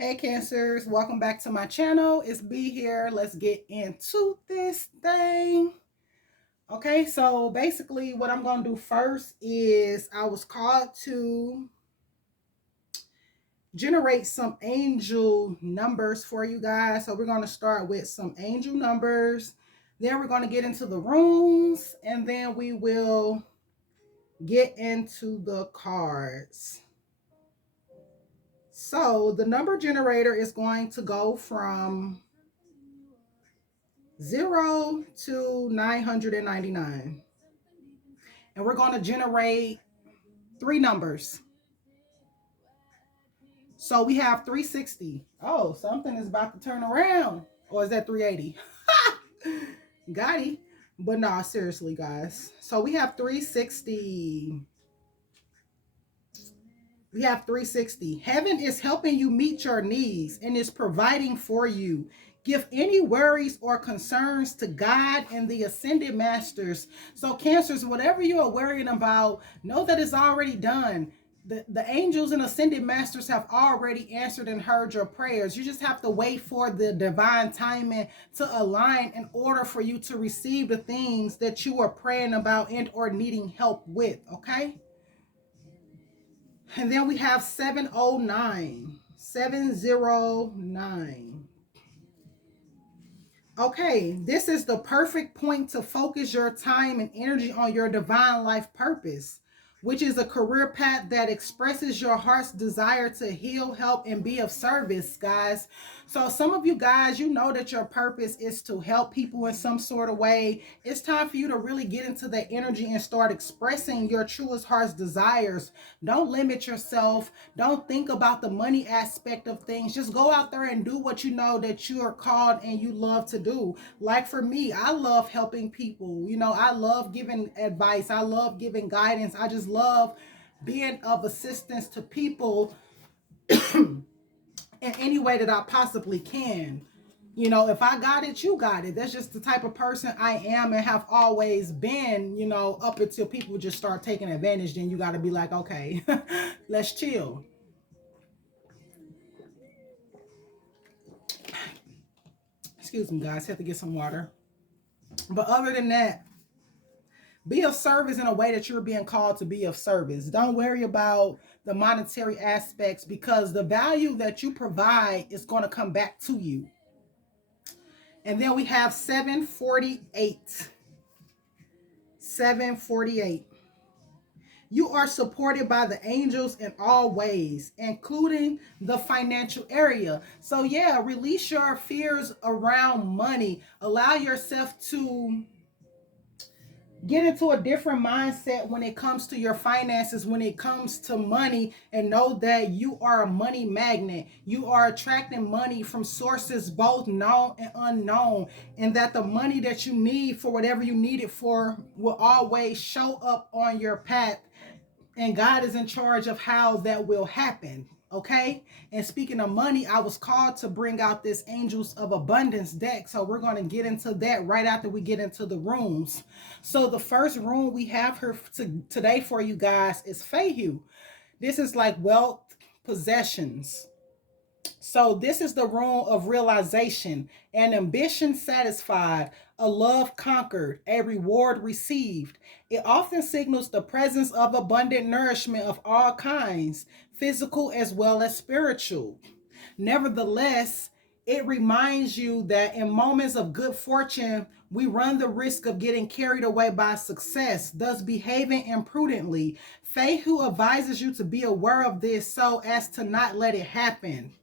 Hey Cancers, welcome back to my channel. It's B here. Let's get into this thing. Okay, so basically what I'm going to do first is I was called to generate some angel numbers for you guys. So we're going to start with some angel numbers. Then we're going to get into the rooms and then we will get into the cards. So the number generator is going to go from 0 to 999. And we're going to generate three numbers. So we have 360. Oh, something is about to turn around. Or is that 380? Got it. But no, seriously, guys. So we have 360. We have 360. Heaven is helping you meet your needs and is providing for you. Give any worries or concerns to God and the ascended masters. So Cancers, whatever you are worrying about, know that it's already done. The angels and ascended masters have already answered and heard your prayers. You just have to wait for the divine timing to align in order for you to receive the things that you are praying about and or needing help with, okay? And then we have 709. 709. Okay, this is the perfect point to focus your time and energy on your divine life purpose, which is a career path that expresses your heart's desire to heal, help, and be of service, guys. So some of you guys, you know that your purpose is to help people in some sort of way. It's time for you to really get into that energy and start expressing your truest heart's desires. Don't limit yourself. Don't think about the money aspect of things. Just go out there and do what you know that you are called and you love to do. Like for me, I love helping people. You know, I love giving advice. I love giving guidance. I just love being of assistance to people in any way that I possibly can. You know, if I got it, you got it. That's just the type of person I am and have always been, you know, up until people just start taking advantage. Then you got to be like, okay, let's chill. Excuse me, guys. Have to get some water. But other than that, be of service in a way that you're being called to be of service. Don't worry about the monetary aspects because the value that you provide is going to come back to you. And then we have 748. 748. You are supported by the angels in all ways, including the financial area. So, yeah, release your fears around money. Allow yourself to get into a different mindset when it comes to your finances, when it comes to money, and know that you are a money magnet. You are attracting money from sources both known and unknown, and that the money that you need for whatever you need it for will always show up on your path, and God is in charge of how that will happen. Okay. And speaking of money, I was called to bring out this Angels of Abundance deck. So we're going to get into that right after we get into the rooms. So the first room we have here today for you guys is Fayu. This is like wealth, possessions. So this is the room of realization, an ambition satisfied, a love conquered, a reward received. It often signals the presence of abundant nourishment of all kinds, physical as well as spiritual. Nevertheless, it reminds you that in moments of good fortune, we run the risk of getting carried away by success, thus behaving imprudently. Faith who advises you to be aware of this so as to not let it happen.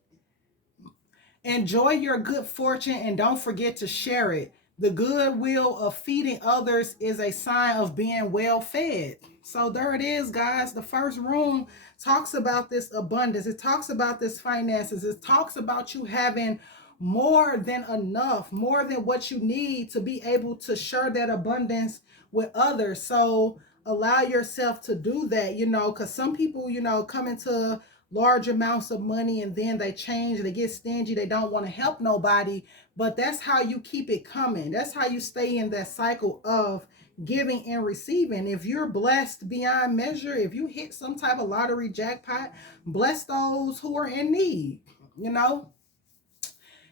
Enjoy your good fortune and don't forget to share it. The goodwill of feeding others is a sign of being well fed. So there it is, guys. The first room talks about this abundance. It talks about this finances. It talks about you having more than enough, more than what you need to be able to share that abundance with others. So allow yourself to do that, you know, because some people, you know, come into large amounts of money and then they change, they get stingy, they don't want to help nobody. But that's how you keep it coming. That's how you stay in that cycle of giving and receiving. If you're blessed beyond measure, if you hit some type of lottery jackpot, bless those who are in need. you know.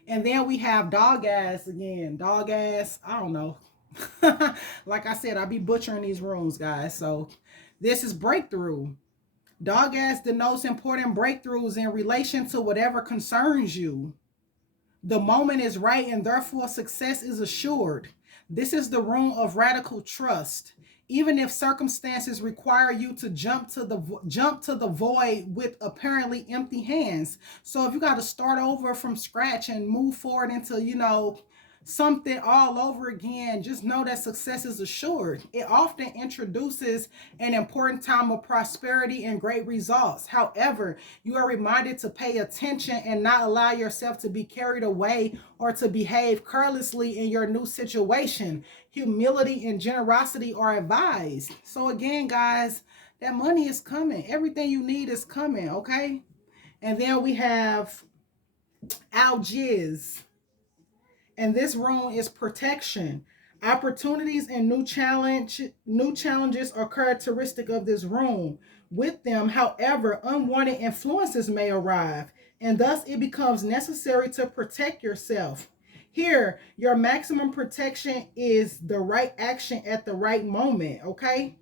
And then we have dog ass again. Dog ass, I don't know. Like I said, I be butchering these rooms, guys. So this is breakthrough. Dog ass denotes important breakthroughs in relation to whatever concerns you. The moment is right and therefore success is assured. This is the room of radical trust. Even if circumstances require you to jump to the void with apparently empty hands. So if you got to start over from scratch and move forward into, something all over again, just know that success is assured. It often introduces an important time of prosperity and great results. However, you are reminded to pay attention and not allow yourself to be carried away or to behave carelessly in your new situation. Humility and generosity are advised. So, again, guys, that money is coming. Everything you need is coming, okay? And then we have algiz. And this room is protection. Opportunities and new challenges are characteristic of this room. With them, however, unwanted influences may arrive, and thus it becomes necessary to protect yourself. Here, your maximum protection is the right action at the right moment, okay?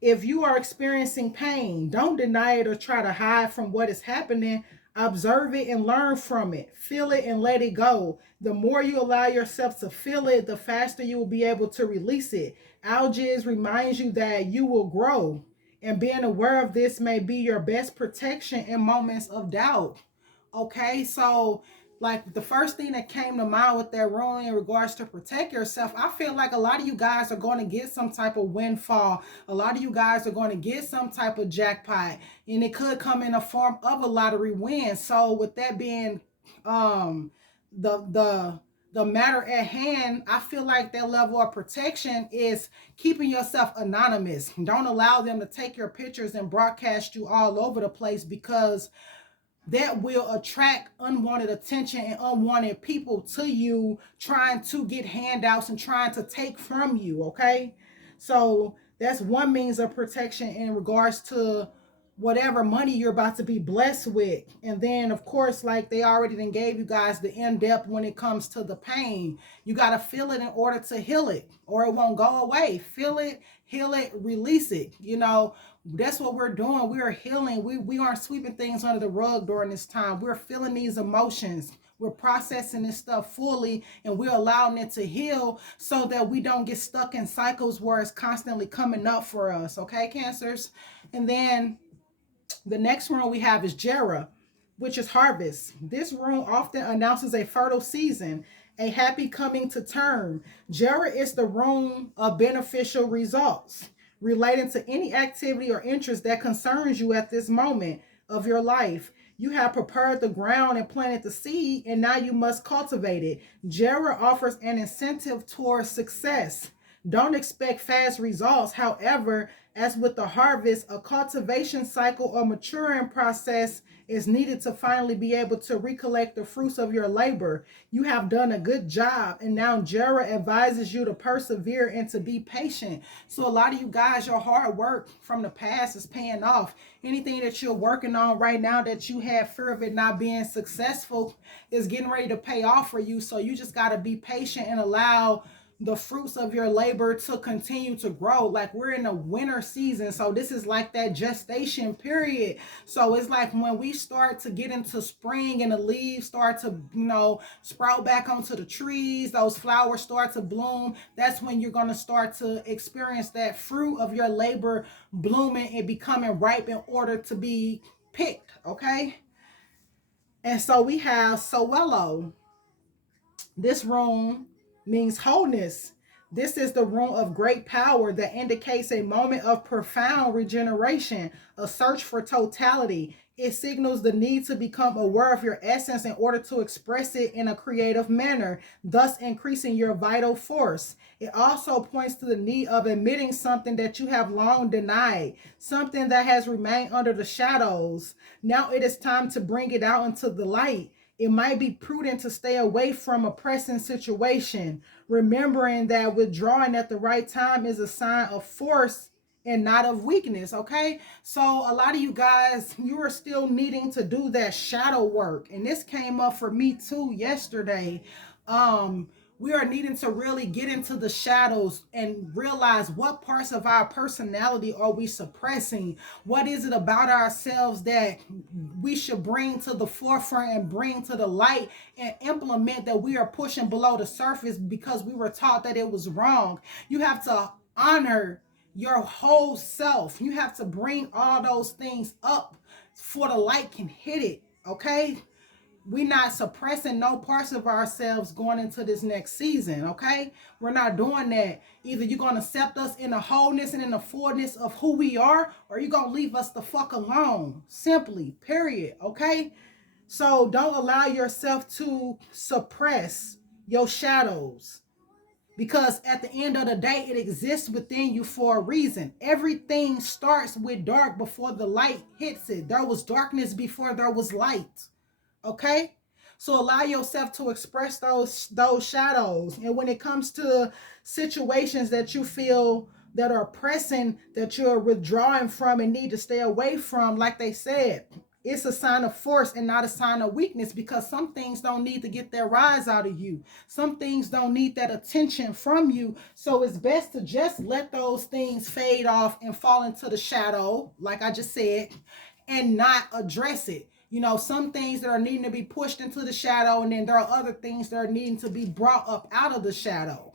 If you are experiencing pain, don't deny it or try to hide from what is happening. Observe it and learn from it. Feel it and let it go. The more you allow yourself to feel it, the faster you will be able to release it. Algiz reminds you that you will grow, and being aware of this may be your best protection in moments of doubt. Okay, so like the first thing that came to mind with that ruling in regards to protect yourself, I feel like a lot of you guys are going to get some type of windfall. A lot of you guys are going to get some type of jackpot, and it could come in a form of a lottery win. So with that being um the matter at hand, I feel like that level of protection is keeping yourself anonymous. Don't allow them to take your pictures and broadcast you all over the place, because that will attract unwanted attention and unwanted people to you, trying to get handouts and trying to take from you, okay? So that's one means of protection in regards to whatever money you're about to be blessed with. And then of course, like they already then gave you guys the in-depth when it comes to the pain. You got to feel it in order to heal it, or it won't go away. Feel it, heal it, release it. That's what we're doing. We're healing. We aren't sweeping things under the rug during this time. We're feeling these emotions. We're processing this stuff fully, and we're allowing it to heal so that we don't get stuck in cycles where it's constantly coming up for us. Okay, Cancers? And then the next room we have is Jera, which is harvest. This room often announces a fertile season, a happy coming to term. Jera is the room of beneficial results relating to any activity or interest that concerns you at this moment of your life. You have prepared the ground and planted the seed, and now you must cultivate it. Jera offers an incentive towards success. Don't expect fast results. However, as with the harvest, a cultivation cycle or maturing process is needed to finally be able to recollect the fruits of your labor. You have done a good job, and now Jera advises you to persevere and to be patient. So a lot of you guys, your hard work from the past is paying off. Anything that you're working on right now that you have fear of it not being successful is getting ready to pay off for you. So you just got to be patient and allow the fruits of your labor to continue to grow. Like we're in a winter season, so this is like that gestation period. So it's like when we start to get into spring and the leaves start to sprout back onto the trees, those flowers start to bloom, that's when you're going to start to experience that fruit of your labor blooming and becoming ripe in order to be picked. Okay, and so we have Sowello. This room means wholeness. This is the room of great power that indicates a moment of profound regeneration, a search for totality. It signals the need to become aware of your essence in order to express it in a creative manner, thus increasing your vital force. It also points to the need of admitting something that you have long denied, something that has remained under the shadows. Now it is time to bring it out into the light. It might be prudent to stay away from a pressing situation, remembering that withdrawing at the right time is a sign of force and not of weakness. Okay, so a lot of you guys, you are still needing to do that shadow work, and this came up for me too yesterday. We are needing to really get into the shadows and realize what parts of our personality are we suppressing. What is it about ourselves that we should bring to the forefront and bring to the light and implement, that we are pushing below the surface because we were taught that it was wrong. You have to honor your whole self. You have to bring all those things up for the light can hit it. Okay, we not suppressing no parts of ourselves going into this next season. Okay, we're not doing that. Either you're going to accept us in the wholeness and in the fullness of who we are, or you're going to leave us the fuck alone. Simply, period. Okay, so don't allow yourself to suppress your shadows, because at the end of the day, it exists within you for a reason. Everything starts with dark before the light hits it. There was darkness before there was light. Okay, so allow yourself to express those shadows. And when it comes to situations that you feel that are pressing, that you're withdrawing from and need to stay away from, like they said, it's a sign of force and not a sign of weakness, because some things don't need to get their rise out of you. Some things don't need that attention from you. So it's best to just let those things fade off and fall into the shadow, like I just said, and not address it. You know, some things that are needing to be pushed into the shadow, and then there are other things that are needing to be brought up out of the shadow.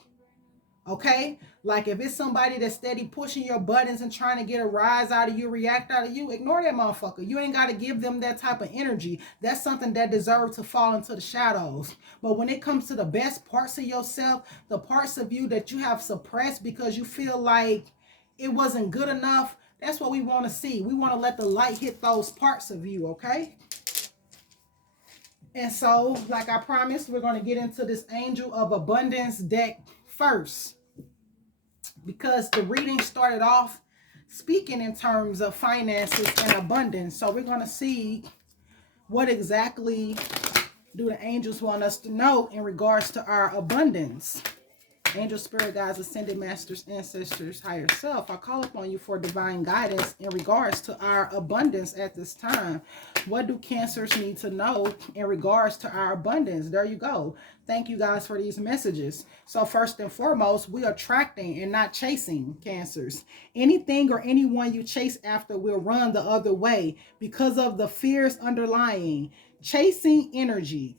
Okay, like if it's somebody that's steady pushing your buttons and trying to get a rise out of you, react out of you, ignore that motherfucker. You ain't got to give them that type of energy. That's something that deserves to fall into the shadows. But when it comes to the best parts of yourself, the parts of you that you have suppressed because you feel like it wasn't good enough, that's what we want to see. We want to let the light hit those parts of you. Okay, and so, like I promised, we're going to get into this Angel of Abundance deck first, because the reading started off speaking in terms of finances and abundance. So we're going to see what exactly do the angels want us to know in regards to our abundance. Angel, spirit guides, ascended masters, ancestors, higher self, I call upon you for divine guidance in regards to our abundance at this time. What do Cancers need to know in regards to our abundance? There you go. Thank you guys for these messages. So first and foremost, we are attracting and not chasing, Cancers. Anything or anyone you chase after will run the other way because of the fears underlying. Chasing energy.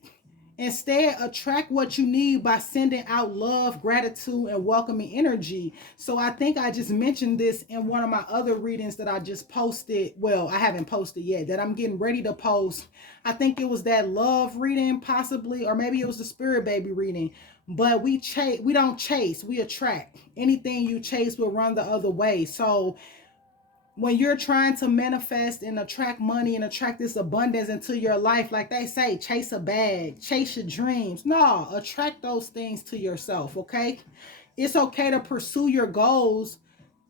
Instead, attract what you need by sending out love, gratitude, and welcoming energy. So I think I just mentioned this in one of my other readings that I just posted. Well, I haven't posted yet, that I'm getting ready to post. I think it was that love reading possibly, or maybe it was the spirit baby reading. But we don't chase, we attract. Anything you chase will run the other way. So when you're trying to manifest and attract money and attract this abundance into your life, like they say, chase a bag, chase your dreams. No, attract those things to yourself, okay? It's okay to pursue your goals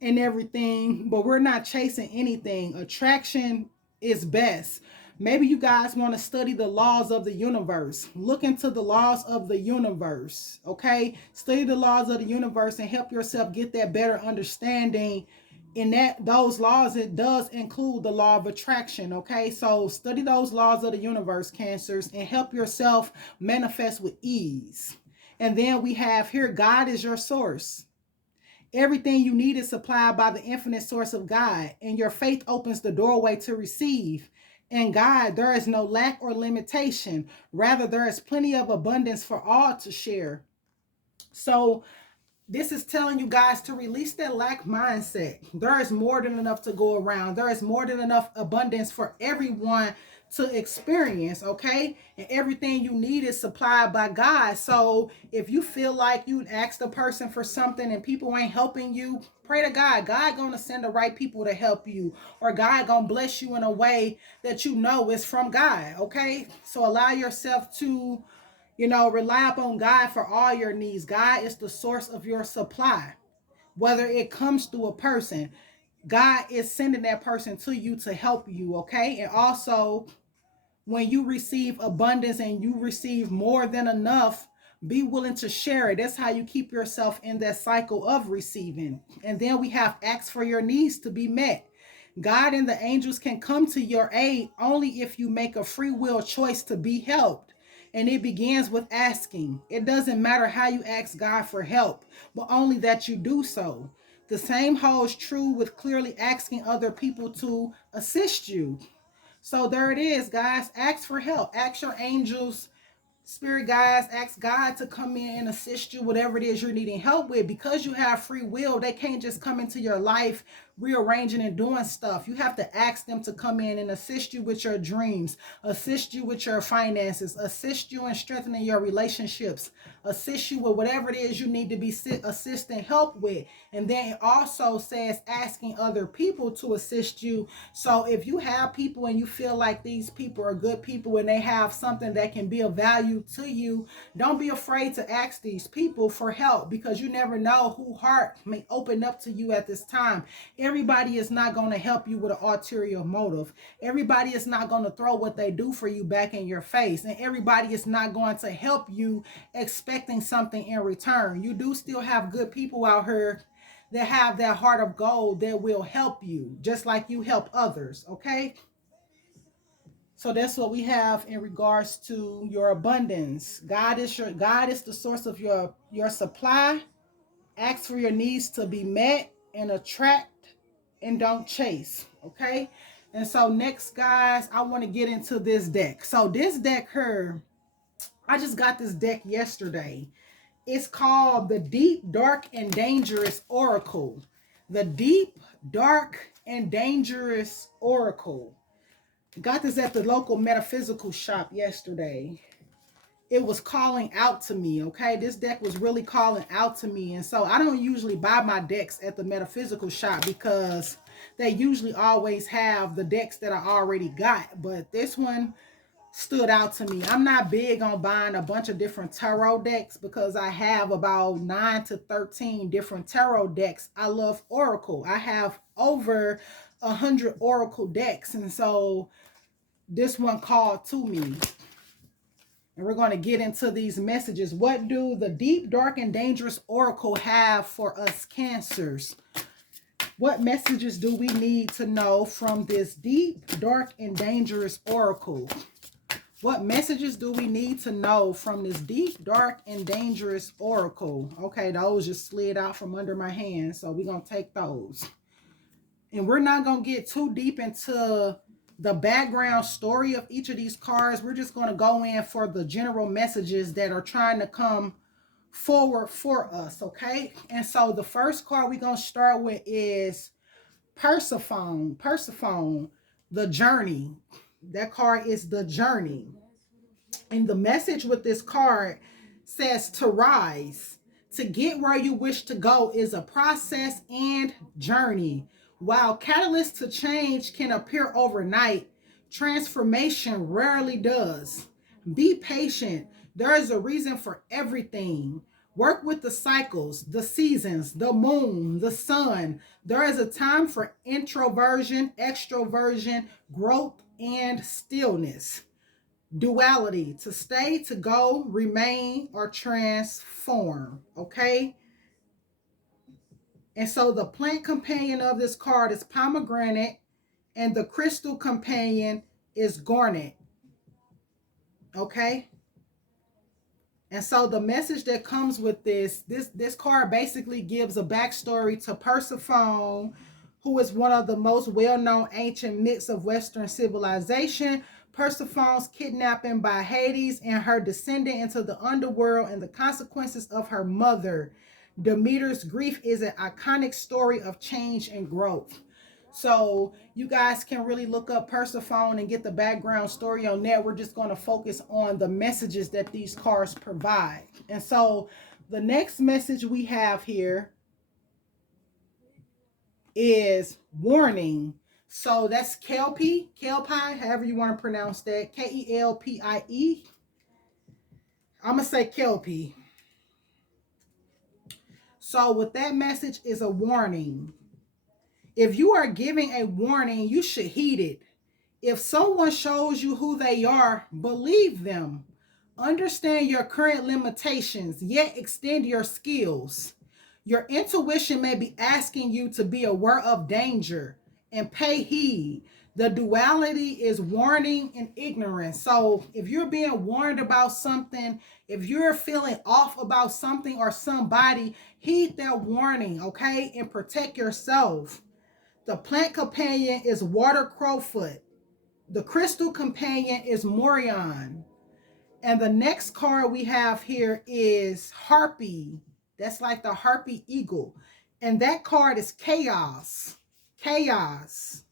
and everything, but we're not chasing anything. Attraction is best. Maybe you guys want to study the laws of the universe. Look into the laws of the universe, okay? Study the laws of the universe and help yourself get that better understanding. In that those laws, it does include the law of attraction. Okay, so study those laws of the universe, Cancers, and help yourself manifest with ease. And then we have here, God is your source. Everything you need is supplied by the infinite source of God, and your faith opens the doorway to receive. In God, there is no lack or limitation. Rather, there is plenty of abundance for all to share. So this is telling you guys to release that lack mindset. There is more than enough to go around. There is more than enough abundance for everyone to experience, okay? And everything you need is supplied by God. So if you feel like you asked a person for something and people ain't helping you, pray to God. God gonna send the right people to help you, or God gonna bless you in a way that you know is from God, okay? So allow yourself to rely upon God for all your needs. God is the source of your supply. Whether it comes through a person, God is sending that person to you to help you, okay? And also, when you receive abundance and you receive more than enough Be willing to share it. That's how you keep yourself in that cycle of receiving. And then we have ask for your needs to be met. God and the angels can come to your aid only if you make a free will choice to be helped. And it begins with asking. It doesn't matter how you ask God for help, but only that you do so. The same holds true with clearly asking other people to assist you. So there it is, guys. Ask for help. Ask your angels, spirit guides, ask God to come in and assist you, whatever it is you're needing help with. Because you have free will, they can't just come into your life rearranging and doing stuff. You have to ask them to come in and assist you with your dreams, assist you with your finances, assist you in strengthening your relationships, assist you with whatever it is you need to be assisting help with. And then it also says asking other people to assist you. So if you have people and you feel like these people are good people and they have something that can be of value to you, don't be afraid to ask these people for help, because you never know who heart may open up to you at this time. Everybody is not going to help you with an ulterior motive. Everybody is not going to throw what they do for you back in your face. And everybody is not going to help you expecting something in return. You do still have good people out here that have that heart of gold that will help you just like you help others. Okay, so that's what we have in regards to your abundance. God is the source of your supply. Ask for your needs to be met and attract and don't chase. Okay, and so next, guys, I want to get into this deck. So this deck here, I just got this deck yesterday. It's called the Deep, Dark, and Dangerous Oracle. The Deep, Dark, and Dangerous Oracle. Got this at the local metaphysical shop yesterday. It was calling out to me, okay? This deck was really calling out to me. And so I don't usually buy my decks at the metaphysical shop because they usually always have the decks that I already got. But this one stood out to me. I'm not big on buying a bunch of different tarot decks because I have about 9 to 13 different tarot decks. I love Oracle. I have over 100 Oracle decks. And so this one called to me. And we're going to get into these messages. What do the Deep, Dark, and Dangerous Oracle have for us Cancers? What messages do we need to know from this Deep, Dark, and Dangerous Oracle? What messages do we need to know from this Deep, Dark, and Dangerous Oracle? Okay, those just slid out from under my hand, so we're going to take those. And we're not going to get too deep into the background story of each of these cards. We're just going to go in for the general messages that are trying to come forward for us, okay? And so the first card we're going to start with is Persephone. Persephone, the journey. That card is the journey. And the message with this card says to rise. To get where you wish to go is a process and journey. While catalysts to change can appear overnight, transformation rarely does. Be patient. There is a reason for everything. Work with the cycles, the seasons, the moon, the sun. There is a time for introversion, extroversion, growth, and stillness. Duality, to stay, to go, remain, or transform. Okay. And so the plant companion of this card is pomegranate, and the crystal companion is garnet. Okay. And so the message that comes with this card basically gives a backstory to Persephone, who is one of the most well-known ancient myths of Western civilization. Persephone's kidnapping by Hades and her descending into the underworld and the consequences of her mother. Demeter's grief is an iconic story of change and growth. So you guys can really look up Persephone and get the background story on that. We're just going to focus on the messages that these cards provide. And so the next message we have here is warning. So that's Kelpie, however you want to pronounce that. Kelpie. I'm going to say Kelpie. So with that message is a warning. If you are giving a warning, you should heed it. If someone shows you who they are, believe them. Understand your current limitations, yet extend your skills. Your intuition may be asking you to be aware of danger and pay heed. The duality is warning and ignorance. So if you're being warned about something, if you're feeling off about something or somebody, heed that warning, okay? And protect yourself. The plant companion is water crowfoot. The crystal companion is Morion. And the next card we have here is Harpy. That's like the Harpy Eagle. And that card is Chaos. Chaos.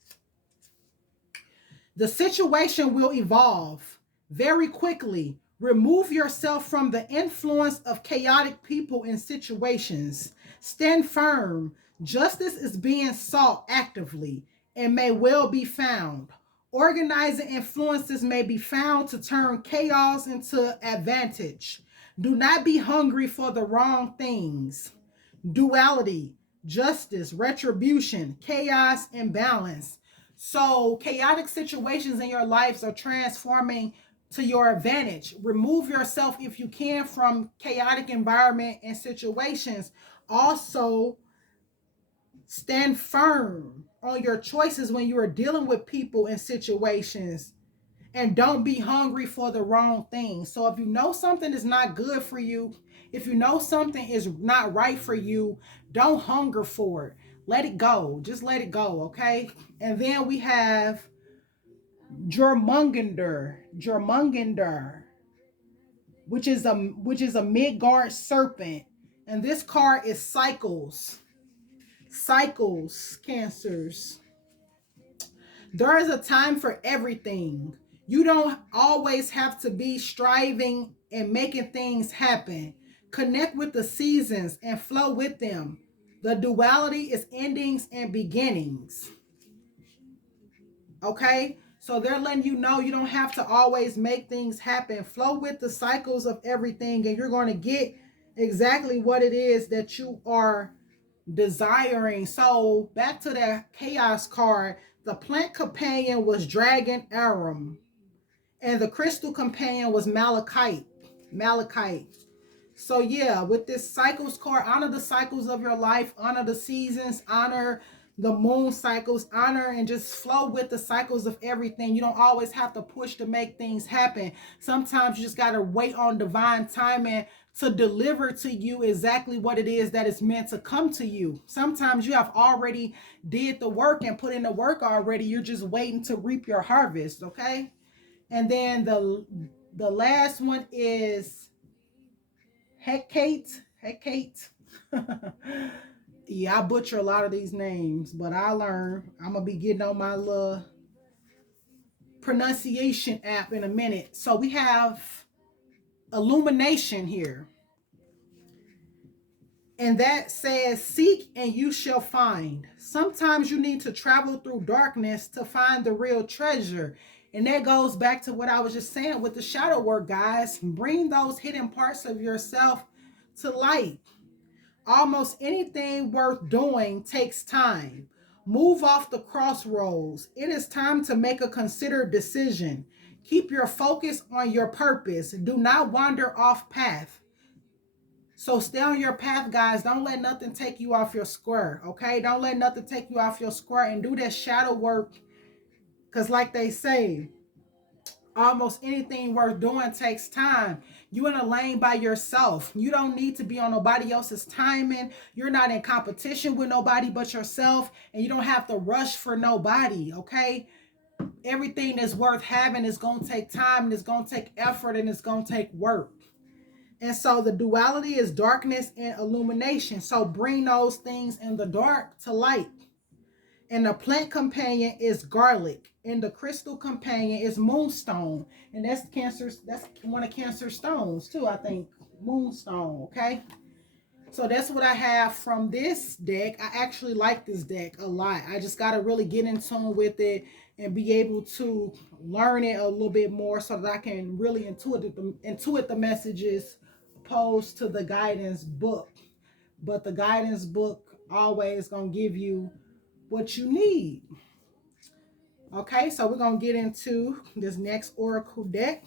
The situation will evolve very quickly. Remove yourself from the influence of chaotic people and situations. Stand firm. Justice is being sought actively and may well be found. Organizing influences may be found to turn chaos into advantage. Do not be hungry for the wrong things. Duality, justice, retribution, chaos, and balance. So, chaotic situations in your lives are transforming to your advantage. Remove yourself, if you can, from chaotic environment and situations. Also, stand firm on your choices when you are dealing with people and situations, and don't be hungry for the wrong thing. So if you know something is not good for you, if you know something is not right for you, don't hunger for it. Let it go. Just let it go, okay? And then we have Jormungandr, which is a Midgard serpent. And this card is cycles. Cycles, cancers. There is a time for everything. You don't always have to be striving and making things happen. Connect with the seasons and flow with them. The duality is endings and beginnings. Okay? So they're letting you know you don't have to always make things happen. Flow with the cycles of everything, and you're going to get exactly what it is that you are desiring. So back to that chaos card, the plant companion was Dragon Aram, and the crystal companion was Malachite. Malachite. So yeah, with this cycles card, honor the cycles of your life, honor the seasons, honor the moon cycles, honor and just flow with the cycles of everything. You don't always have to push to make things happen. Sometimes you just got to wait on divine timing to deliver to you exactly what it is that is meant to come to you. Sometimes you have already did the work and put in the work already. You're just waiting to reap your harvest, okay? And then the last one is Hecate. Hecate. Yeah, I butcher a lot of these names, but I learn. I'm gonna be getting on my little pronunciation app in a minute. So we have illumination here. And that says, seek and you shall find. Sometimes you need to travel through darkness to find the real treasure. And that goes back to what I was just saying with the shadow work, guys. Bring those hidden parts of yourself to light. Almost anything worth doing takes time. Move off the crossroads. It is time to make a considered decision. Keep your focus on your purpose. Do not wander off path. So stay on your path, guys. Don't let nothing take you off your square, okay? Don't let nothing take you off your square, and do that shadow work. Because like they say, almost anything worth doing takes time. You in a lane by yourself. You don't need to be on nobody else's timing. You're not in competition with nobody but yourself, and you don't have to rush for nobody, okay? Everything that's worth having is going to take time, and it's going to take effort, and it's going to take work. And so the duality is darkness and illumination. So bring those things in the dark to light. And the plant companion is garlic. And the crystal companion is moonstone. And that's one of Cancer's stones too, I think. Moonstone, okay? So that's what I have from this deck. I actually like this deck a lot. I just got to really get in tune with it and be able to learn it a little bit more so that I can really intuit the messages opposed to the guidance book. But the guidance book always going to give you what you need. Okay, so we're going to get into this next oracle deck.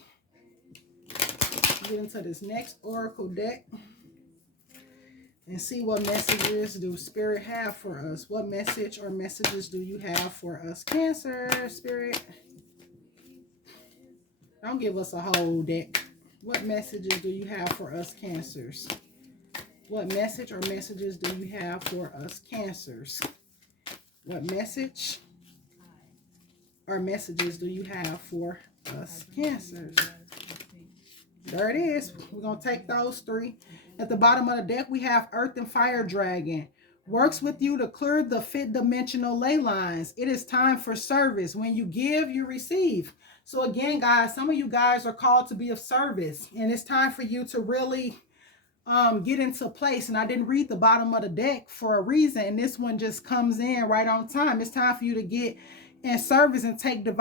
get into this next oracle deck and see what messages do Spirit have for us. What message or messages do you have for us, Cancer, Spirit? Don't give us a whole deck. What messages do you have for us, Cancers? What message or messages do you have for us, Cancers? What message or messages do you have for us, Cancers? There it is. We're going to take those three. At the bottom of the deck, we have Earth and Fire Dragon. Works with you to clear the fifth dimensional ley lines. It is time for service. When you give, you receive. So again, guys, some of you guys are called to be of service. And it's time for you to really get into place. And I didn't read the bottom of the deck for a reason. And this one just comes in right on time. It's time for you to get in service and take that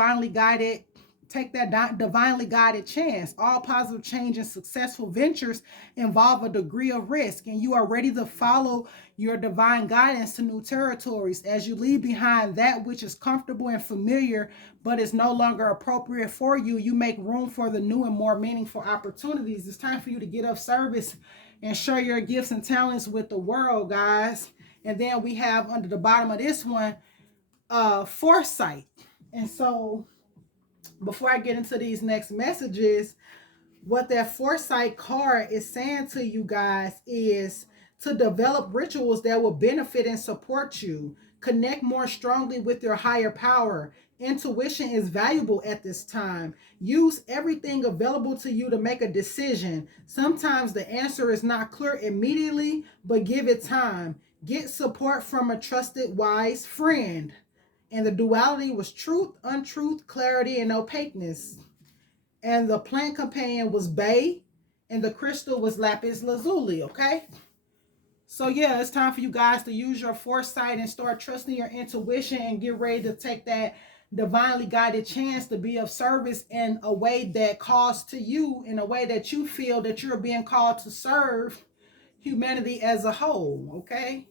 divinely guided chance. All positive change and successful ventures involve a degree of risk, and you are ready to follow your divine guidance to new territories. As you leave behind that which is comfortable and familiar but is no longer appropriate for you, you make room for the new and more meaningful opportunities. It's time for you to get of service and share your gifts and talents with the world, guys. And then we have under the bottom of this one, foresight. And so before I get into these next messages, what that foresight card is saying to you guys is to develop rituals that will benefit and support you. Connect more strongly with your higher power. Intuition is valuable at this time. Use everything available to you to make a decision. Sometimes the answer is not clear immediately, but give it time. Get support from a trusted, wise friend. And the duality was truth, untruth, clarity, and opaqueness. And the plant companion was bay, and the crystal was lapis lazuli, okay? So yeah, it's time for you guys to use your foresight and start trusting your intuition and get ready to take that divinely guided chance to be of service in a way that calls to you, in a way that you feel that you're being called to serve humanity as a whole, okay?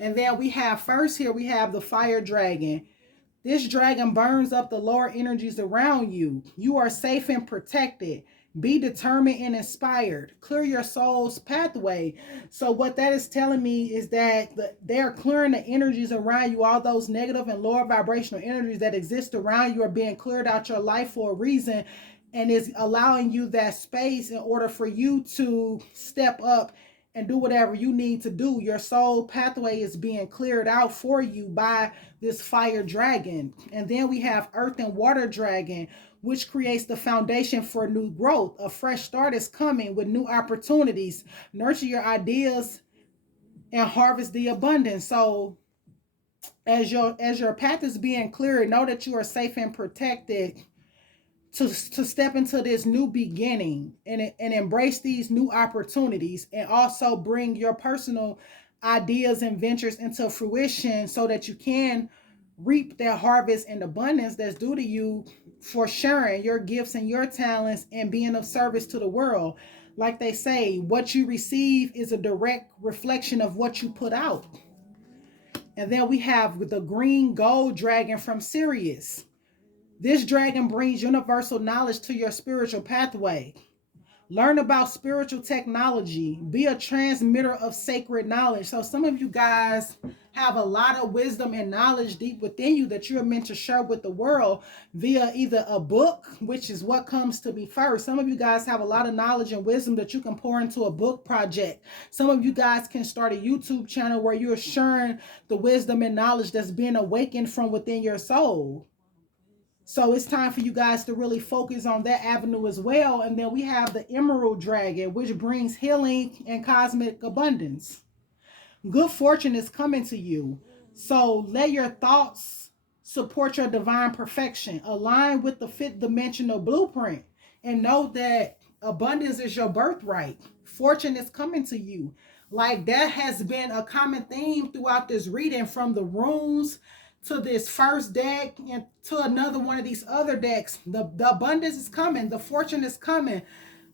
And then we have first here, we have the fire dragon. This dragon burns up the lower energies around you. You are safe and protected. Be determined and inspired. Clear your soul's pathway. So what that is telling me is that they're clearing the energies around you. All those negative and lower vibrational energies that exist around you are being cleared out your life for a reason, and is allowing you that space in order for you to step up and do whatever you need to do. Your soul pathway is being cleared out for you by this fire dragon. And then we have earth and water dragon, which creates the foundation for new growth. A fresh start is coming with new opportunities. Nurture your ideas and harvest the abundance. So as your path is being cleared, know that you are safe and protected to step into this new beginning and embrace these new opportunities, and also bring your personal ideas and ventures into fruition so that you can reap that harvest and abundance that's due to you for sharing your gifts and your talents and being of service to the world. Like they say, what you receive is a direct reflection of what you put out. And then we have the green gold dragon from Sirius. This dragon brings universal knowledge to your spiritual pathway. Learn about spiritual technology. Be a transmitter of sacred knowledge. So some of you guys have a lot of wisdom and knowledge deep within you that you're meant to share with the world via either a book, which is what comes to me first. Some of you guys have a lot of knowledge and wisdom that you can pour into a book project. Some of you guys can start a YouTube channel where you're sharing the wisdom and knowledge that's being awakened from within your soul. So it's time for you guys to really focus on that avenue as well. And then we have the Emerald Dragon, which brings healing and cosmic abundance. Good fortune is coming to you. So let your thoughts support your divine perfection. Align with the fifth dimensional blueprint. And know that abundance is your birthright. Fortune is coming to you. Like that has been a common theme throughout this reading, from the runes to this first deck and to another one of these other decks. The abundance is coming. The fortune is coming.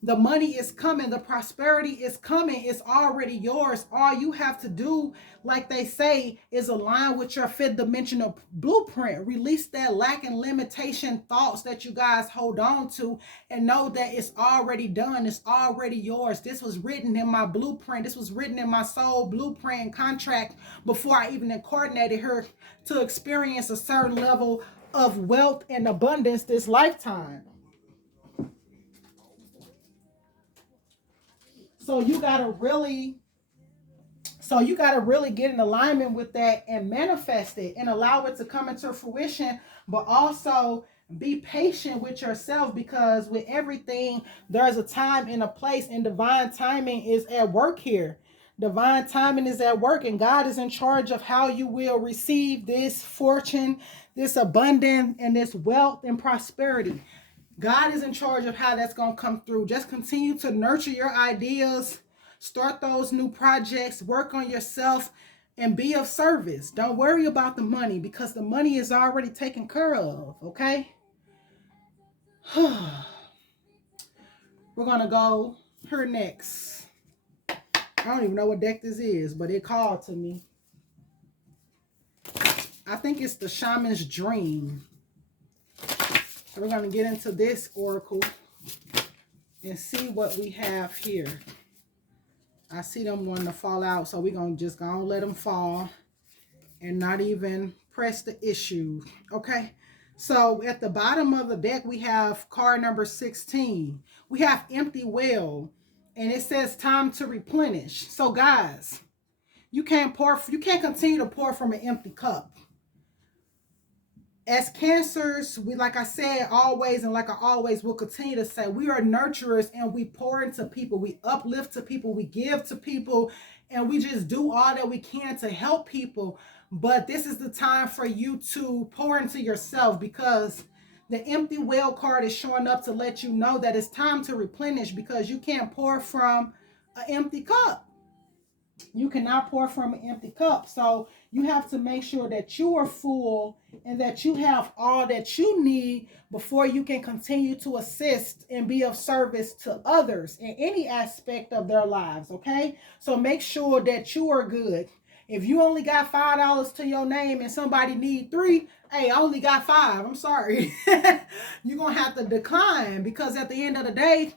The money is coming. The prosperity is coming. It's already yours. All you have to do, like they say, is align with your fifth dimensional blueprint. Release that lack and limitation thoughts that you guys hold on to and know that it's already done. It's already yours. This was written in my blueprint. This was written in my soul blueprint and contract before I even incarnated her to experience a certain level of wealth and abundance this lifetime. So you gotta really get in alignment with that and manifest it and allow it to come into fruition, but also be patient with yourself, because with everything there's a time and a place, and divine timing is at work here. Divine timing is at work, and God is in charge of how you will receive this fortune, this abundance, and this wealth and prosperity. God is in charge of how that's going to come through. Just continue to nurture your ideas, start those new projects, work on yourself, and be of service. Don't worry about the money, because the money is already taken care of, okay? We're going to go here next. I don't even know what deck this is, but it called to me. I think it's the Shaman's Dream. So we're going to get into this oracle and see what we have here. I see them wanting to fall out, so we're going to just go and let them fall and not even press the issue. Okay, so at the bottom of the deck, we have card number 16. We have Empty Well, and it says time to replenish. So guys, you can't continue to pour from an empty cup. As cancers, we, like I said, always, and like I always will continue to say, we are nurturers, and we pour into people, we uplift to people, we give to people, and we just do all that we can to help people. But this is the time for you to pour into yourself, because the Empty Well card is showing up to let you know that it's time to replenish, because you can't pour from an empty cup. You cannot pour from an empty cup. So you have to make sure that you are full and that you have all that you need before you can continue to assist and be of service to others in any aspect of their lives, okay? So make sure that you are good. If you only got $5 to your name and somebody need $3, hey, I only got 5. I'm sorry. You're going to have to decline, because at the end of the day,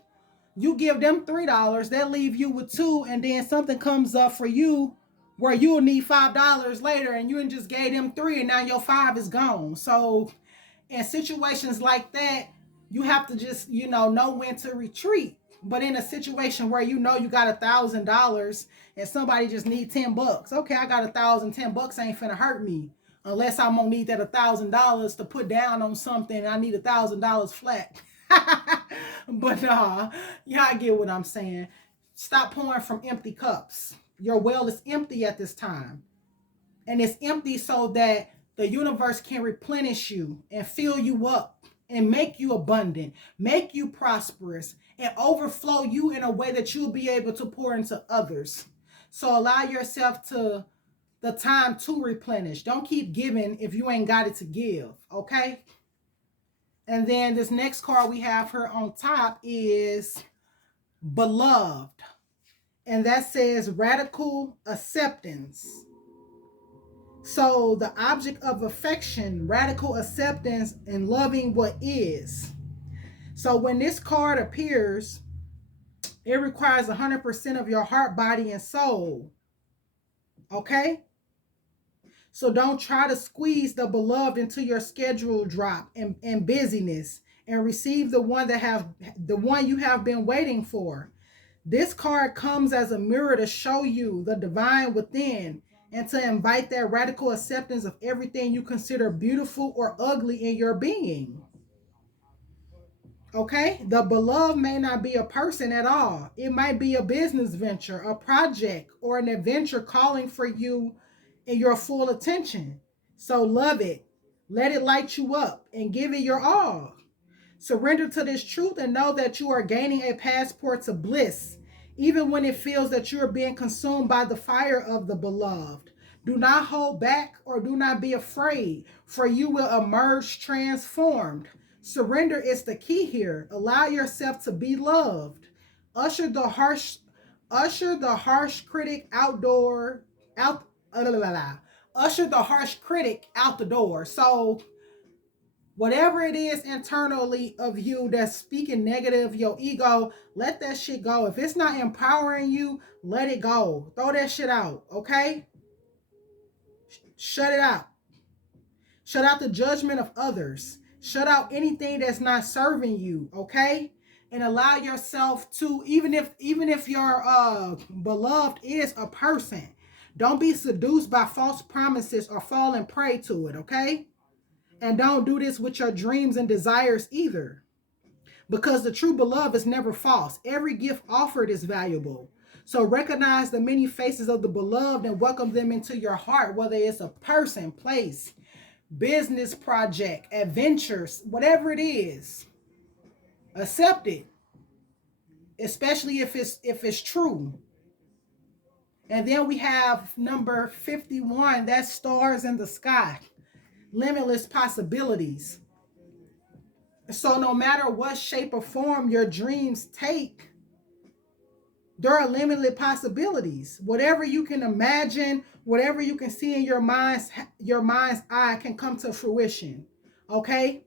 you give them $3, they'll leave you with 2, and then something comes up for you where you'll need $5 later, and you just gave them 3, and now your 5 is gone. So in situations like that, you have to just, know when to retreat. But in a situation where you got $1,000 and somebody just need $10, okay, I got 1,000, $10 ain't finna hurt me. Unless I'm gonna need that $1,000 to put down on something, I need $1,000 flat. But yeah, I get what I'm saying. Stop pouring from empty cups. Your well is empty at this time. And it's empty so that the universe can replenish you and fill you up and make you abundant, make you prosperous, and overflow you in a way that you'll be able to pour into others. So allow yourself to the time to replenish. Don't keep giving if you ain't got it to give, okay? And then this next card we have here on top is Beloved. And that says radical acceptance. So the object of affection, radical acceptance, and loving what is. So when this card appears, it requires 100% of your heart, body, and soul. Okay? So don't try to squeeze the beloved into your schedule drop and busyness, and receive the one you have been waiting for. This card comes as a mirror to show you the divine within, and to invite that radical acceptance of everything you consider beautiful or ugly in your being. Okay? The beloved may not be a person at all. It might be a business venture, a project, or an adventure calling for you in your full attention. So love it. Let it light you up and give it your all. Surrender to this truth and know that you are gaining a passport to bliss, even when it feels that you are being consumed by the fire of the beloved. Do not hold back or do not be afraid, for you will emerge transformed. Surrender is the key here. Allow yourself to be loved. Usher the harsh, usher the harsh critic outdoor, out, la, la, la, la. Usher the harsh critic out the door. So whatever it is internally of you that's speaking negative, your ego, let that shit go. If it's not empowering you, let it go. Throw that shit out, okay? Shut it out. Shut out the judgment of others. Shut out anything that's not serving you, okay? And allow yourself to, even if your beloved is a person, don't be seduced by false promises or falling prey to it, okay? And don't do this with your dreams and desires either. Because the true beloved is never false. Every gift offered is valuable. So recognize the many faces of the beloved and welcome them into your heart, whether it's a person, place, business project, adventures, whatever it is. Accept it, especially if it's true. And then we have number 51, that's stars in the sky, limitless possibilities. So no matter what shape or form your dreams take, there are limited possibilities. Whatever you can imagine, whatever you can see in your mind's eye can come to fruition. Okay?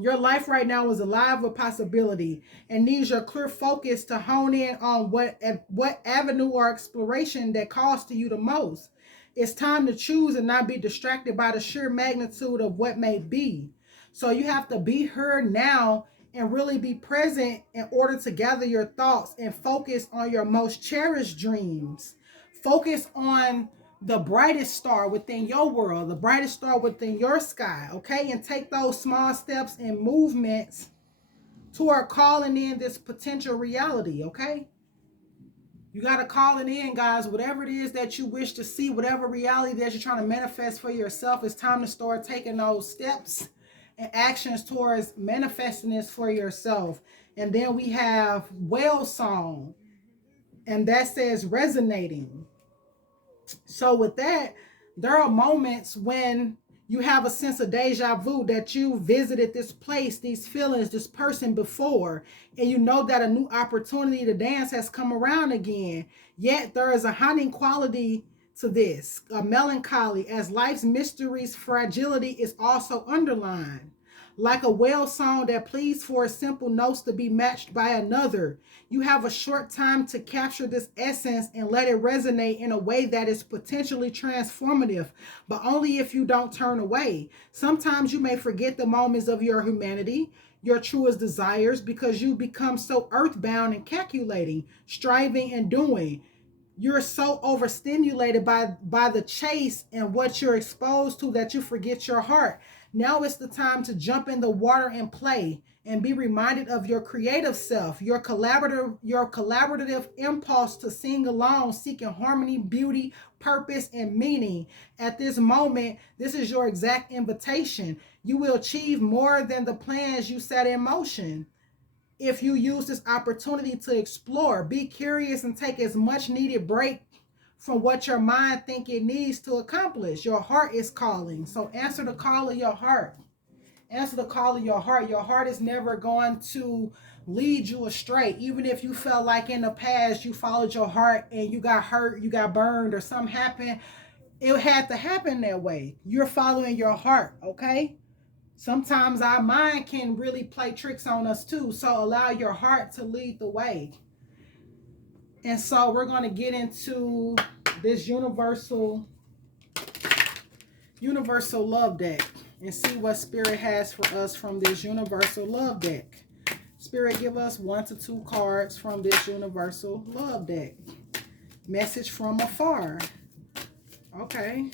Your life right now is alive with possibility and needs your clear focus to hone in on what avenue or exploration that calls to you the most. It's time to choose and not be distracted by the sheer magnitude of what may be. So you have to be here now and really be present in order to gather your thoughts and focus on your most cherished dreams. Focus on the brightest star within your world, the brightest star within your sky, okay? And take those small steps and movements toward calling in this potential reality, okay? You got to call it in, guys. Whatever it is that you wish to see, whatever reality that you're trying to manifest for yourself, it's time to start taking those steps and actions towards manifesting this for yourself. And then we have Whale Song, and that says resonating. So with that, there are moments when you have a sense of deja vu that you visited this place, these feelings, this person before, and you know that a new opportunity to dance has come around again. Yet there is a haunting quality to this, a melancholy, as life's mysteries, fragility is also underlined. Like a whale song that pleads for a simple notes to be matched by another. You have a short time to capture this essence and let it resonate in a way that is potentially transformative, but only if you don't turn away. Sometimes you may forget the moments of your humanity, your truest desires, because you become so earthbound and calculating, striving and doing. You're so overstimulated by the chase and what you're exposed to that you forget your heart. Now it's the time to jump in the water and play and be reminded of your creative self, your collaborative impulse to sing along, seeking harmony, beauty, purpose, and meaning. At this moment, this is your exact invitation. You will achieve more than the plans you set in motion if you use this opportunity to explore, be curious, and take as much needed break from what your mind think it needs to accomplish. Your heart is calling. So answer the call of your heart. Answer the call of your heart. Your heart is never going to lead you astray. Even if you felt like in the past you followed your heart and you got hurt, you got burned, or something happened, it had to happen that way. You're following your heart, okay? Sometimes our mind can really play tricks on us too. So allow your heart to lead the way. And so we're going to get into this universal love deck and see what Spirit has for us from this universal love deck. Spirit, give us 1 to 2 cards from this universal love deck. Message from afar. Okay.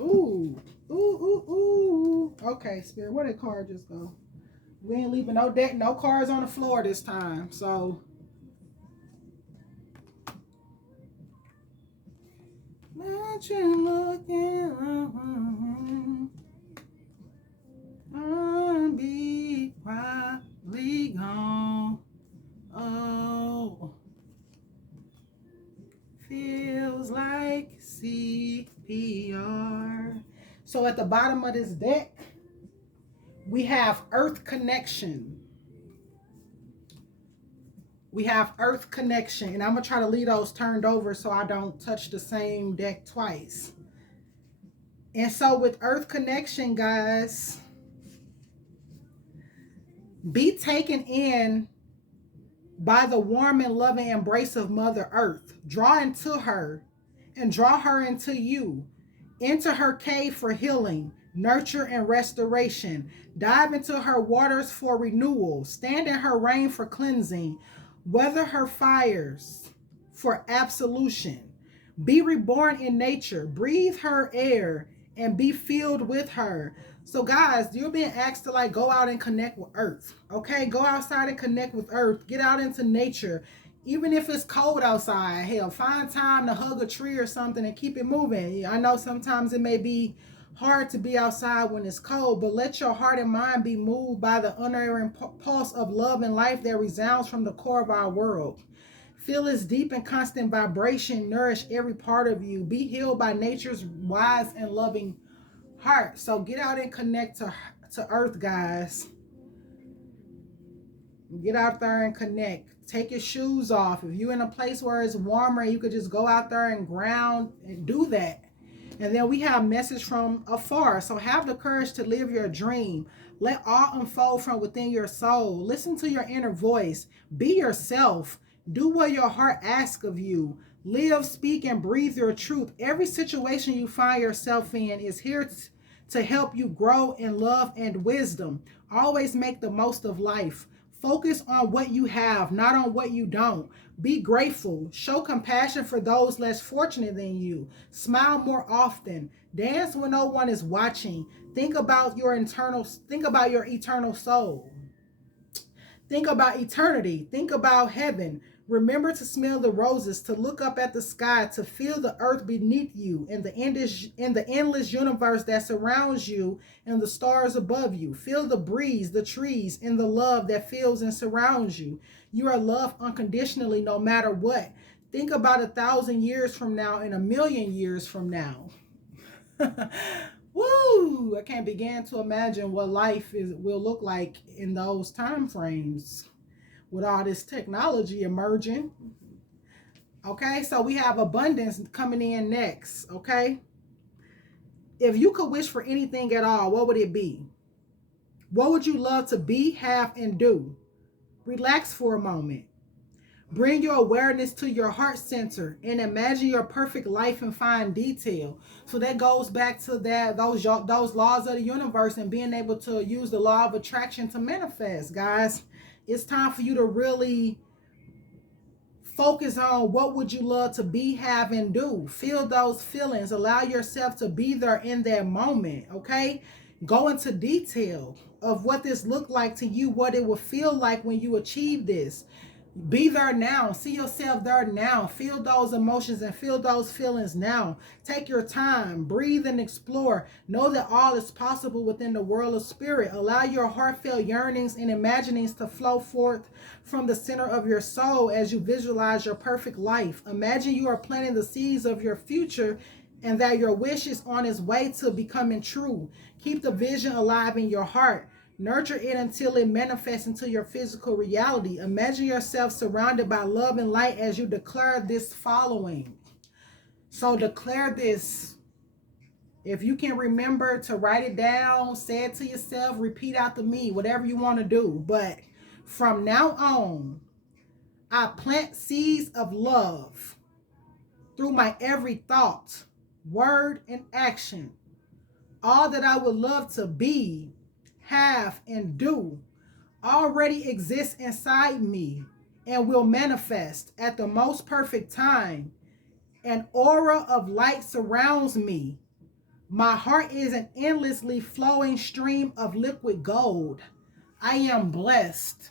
Ooh. Ooh. Okay, Spirit, where did card just go? We ain't leaving no deck, no cards on the floor this time. So let you looking I'll be quietly gone. Oh, feels like CPR. So at the bottom of this deck, we have Earth Connection. We have Earth Connection. And I'm going to try to leave those turned over so I don't touch the same deck twice. And so with Earth Connection, guys, be taken in by the warm and loving embrace of Mother Earth. Draw into her and draw her into you. Enter her cave for healing, nurture, and restoration. Dive into her waters for renewal. Stand in her rain for cleansing. Weather her fires for absolution. Be reborn in nature. Breathe her air and be filled with her. So guys, you're being asked to like go out and connect with Earth. Okay, go outside and connect with Earth. Get out into nature. Even if it's cold outside, hell, find time to hug a tree or something and keep it moving. I know sometimes it may be hard to be outside when it's cold, but let your heart and mind be moved by the unerring pulse of love and life that resounds from the core of our world. Feel its deep and constant vibration nourish every part of you. Be healed by nature's wise and loving heart. So get out and connect to Earth, guys. Get out there and connect. Take your shoes off. If you're in a place where it's warmer, you could just go out there and ground and do that. And then we have message from afar. So have the courage to live your dream. Let all unfold from within your soul. Listen to your inner voice. Be yourself. Do what your heart asks of you. Live, speak, and breathe your truth. Every situation you find yourself in is here to help you grow in love and wisdom. Always make the most of life. Focus on what you have, not on what you don't. Be grateful. Show compassion for those less fortunate than you. Smile more often. Dance when no one is watching. Think about your eternal soul. Think about eternity. Think about heaven. Remember to smell the roses, to look up at the sky, to feel the earth beneath you and the endless universe that surrounds you and the stars above you. Feel the breeze, the trees, and the love that fills and surrounds you. You are loved unconditionally no matter what. Think about 1,000 years from now and 1,000,000 years from now. Woo! I can't begin to imagine what life will look like in those time frames with all this technology emerging. Okay, so we have abundance coming in next. Okay, if you could wish for anything at all, what would it be? What would you love to be, have, and do? Relax for a moment. Bring your awareness to your heart center and imagine your perfect life in fine detail. So that goes back to those laws of the universe and being able to use the law of attraction to manifest, guys. It's time for you to really focus on what would you love to be, have, and do. Feel those feelings. Allow yourself to be there in that moment, okay? Go into detail of what this looked like to you, what it would feel like when you achieve this. Be there now. See yourself there now. Feel those emotions and feel those feelings now. Take your time. Breathe and explore. Know that all is possible within the world of spirit. Allow your heartfelt yearnings and imaginings to flow forth from the center of your soul as you visualize your perfect life. Imagine you are planting the seeds of your future and that your wish is on its way to becoming true. Keep the vision alive in your heart. Nurture it until it manifests into your physical reality. Imagine yourself surrounded by love and light as you declare this following. So declare this. If you can remember to write it down, say it to yourself, repeat after me, whatever you want to do. But from now on, I plant seeds of love through my every thought, word, and action. All that I would love to be, have, and do already exists inside me and will manifest at the most perfect time. An aura of light surrounds me. My heart is an endlessly flowing stream of liquid gold. I am blessed.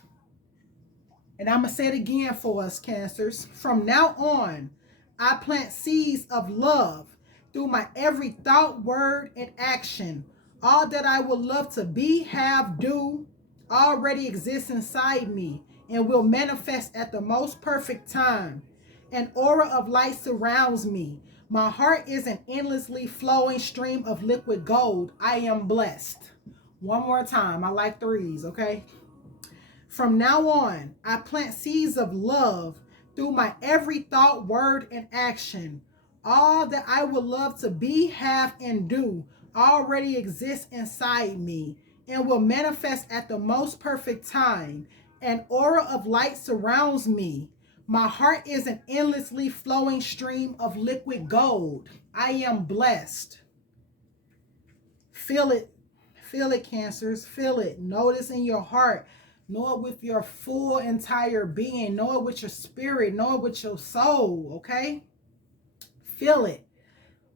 And I'm going to say it again for us, Cancers. From now on, I plant seeds of love through my every thought, word, and action. All that I would love to be, have, do, already exists inside me and will manifest at the most perfect time. An aura of light surrounds me. My heart is an endlessly flowing stream of liquid gold. I am blessed. One more time. I like threes, okay? From now on, I plant seeds of love through my every thought, word, and action. All that I would love to be, have, and do already exists inside me and will manifest at the most perfect time. An aura of light surrounds me. My heart is an endlessly flowing stream of liquid gold. I am blessed. Feel it. Feel it, Cancers. Feel it. Notice in your heart. Know it with your full entire being. Know it with your spirit. Know it with your soul. Okay? Feel it.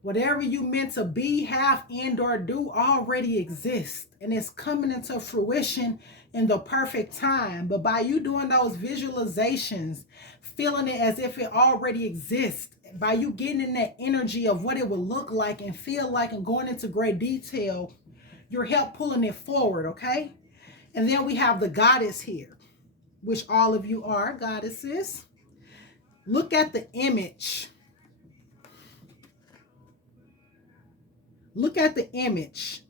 Whatever you meant to be, have, and or do already exists. And it's coming into fruition in the perfect time. But by you doing those visualizations, feeling it as if it already exists, by you getting in that energy of what it would look like and feel like and going into great detail, you're help pulling it forward, okay? And then we have the goddess here, which all of you are goddesses. Look at the image. Look at the image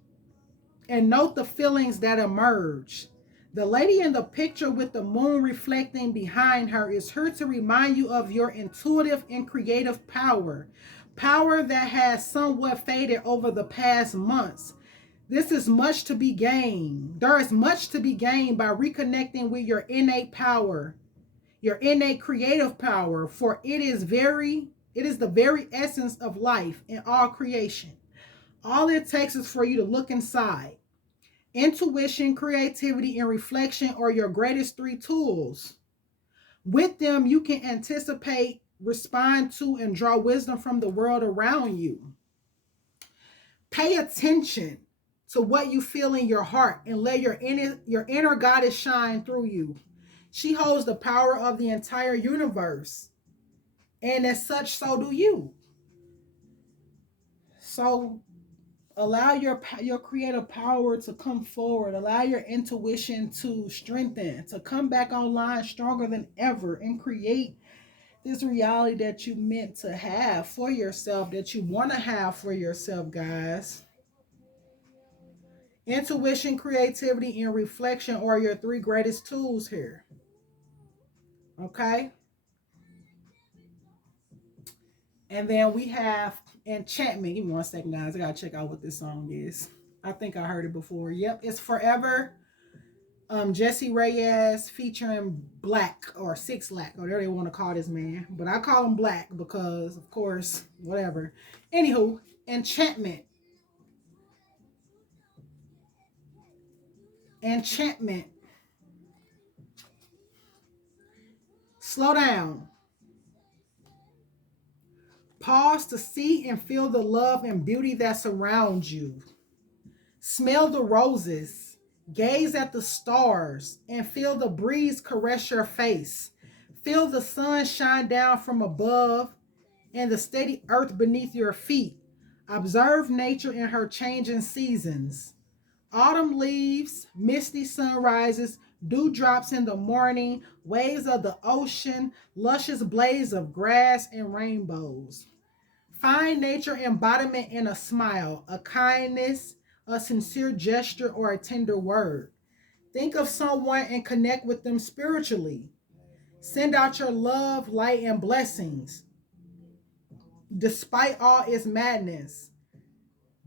and note the feelings that emerge. The lady in the picture with the moon reflecting behind her is here to remind you of your intuitive and creative power. Power that has somewhat faded over the past months. This is much to be gained. There is much to be gained by reconnecting with your innate power, your innate creative power, for it is the very essence of life and all creation. All it takes is for you to look inside. Intuition, creativity, and reflection are your greatest three tools. With them, you can anticipate, respond to, and draw wisdom from the world around you. Pay attention to what you feel in your heart and let your inner goddess shine through you. She holds the power of the entire universe. And as such, so do you. So allow your creative power to come forward. Allow your intuition to strengthen, to come back online stronger than ever and create this reality that you meant to have for yourself, that you want to have for yourself, guys. Intuition, creativity, and reflection are your three greatest tools here. Okay? And then we have enchantment. Give me 1 second, guys. I gotta check out what this song is. I think I heard it before. Yep, it's Forever. Jesse Reyes featuring Black or Six Lack, or whatever they want to call this man. But I call him Black because, of course, whatever. Anywho, enchantment. Enchantment. Slow down. Pause to see and feel the love and beauty that surrounds you. Smell the roses. Gaze at the stars and feel the breeze caress your face. Feel the sun shine down from above and the steady earth beneath your feet. Observe nature in her changing seasons. Autumn leaves, misty sunrises, dewdrops in the morning, waves of the ocean, luscious blades of grass, and rainbows. Find nature embodiment in a smile, a kindness, a sincere gesture, or a tender word. Think of someone and connect with them spiritually. Send out your love, light, and blessings. Despite all its madness,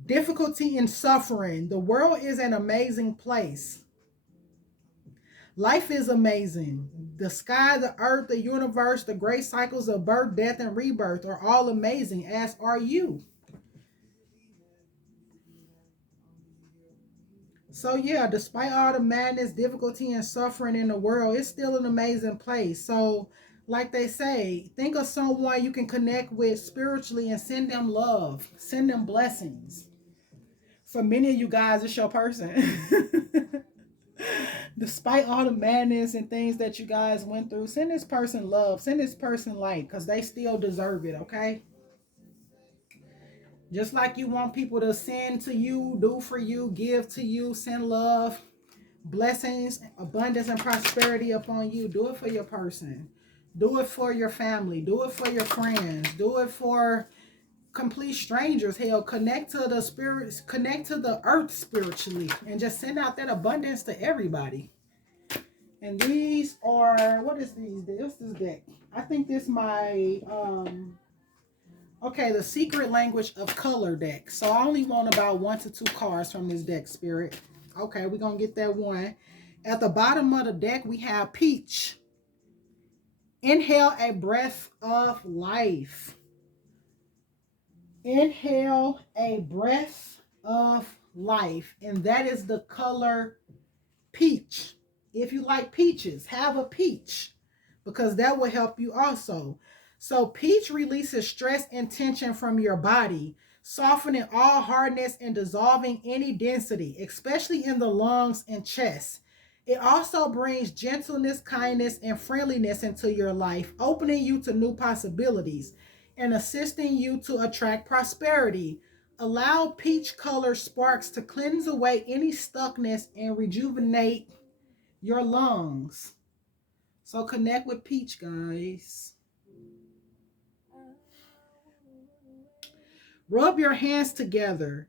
difficulty, and suffering, the world is an amazing place. Life is amazing. The sky, the earth, the universe, the great cycles of birth, death, and rebirth are all amazing, as are you. So yeah, despite all the madness, difficulty, and suffering in the world, it's still an amazing place. So like they say, think of someone you can connect with spiritually and send them love, send them blessings. For many of you guys, it's your person. Despite all the madness and things that you guys went through, send this person love, send this person light, because they still deserve it, okay? Just like you want people to send to you, do for you, give to you, send love, blessings, abundance, and prosperity upon you. Do it for your person. Do it for your family. Do it for your friends. Do it for complete strangers. Hell, connect to the spirits, connect to the earth spiritually, and just send out that abundance to everybody. And these are, what is these? What's this deck? I think this my okay, the secret language of color deck. So I only want about 1 to 2 cards from this deck, Spirit. Okay, we're gonna get that one. At the bottom of the deck, we have peach. Inhale a breath of life. Inhale a breath of life. And that is the color peach. If you like peaches, have a peach because that will help you also. So peach releases stress and tension from your body, softening all hardness and dissolving any density, especially in the lungs and chest. It also brings gentleness, kindness, and friendliness into your life, opening you to new possibilities and assisting you to attract prosperity. Allow peach color sparks to cleanse away any stuckness and rejuvenate your lungs. So connect with peach, guys. Rub your hands together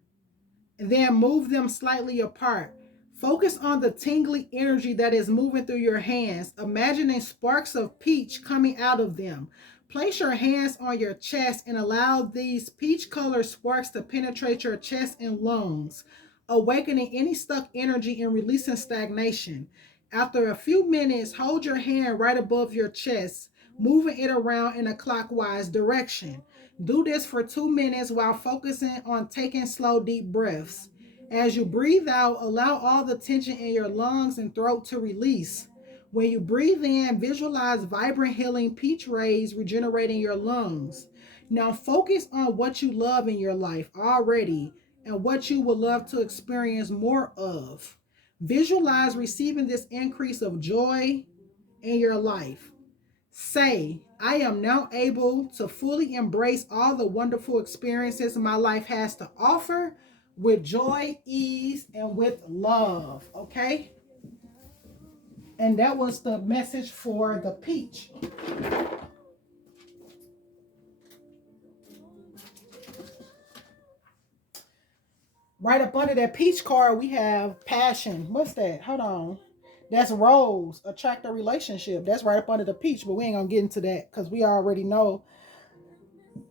and then move them slightly apart. Focus on the tingly energy that is moving through your hands, imagining sparks of peach coming out of them. Place your hands on your chest and allow these peach colored sparks to penetrate your chest and lungs, awakening any stuck energy and releasing stagnation. After a few minutes, hold your hand right above your chest, moving it around in a clockwise direction. Do this for 2 minutes while focusing on taking slow, deep breaths. As you breathe out, allow all the tension in your lungs and throat to release. When you breathe in, visualize vibrant, healing peach rays regenerating your lungs. Now, focus on what you love in your life already and what you would love to experience more of. Visualize receiving this increase of joy in your life. Say, I am now able to fully embrace all the wonderful experiences my life has to offer with joy, ease, and with love. Okay? And that was the message for the peach. Right up under that peach card, we have passion. What's that? Hold on. That's rose, attract a relationship. That's right up under the peach, but we ain't gonna get into that because we already know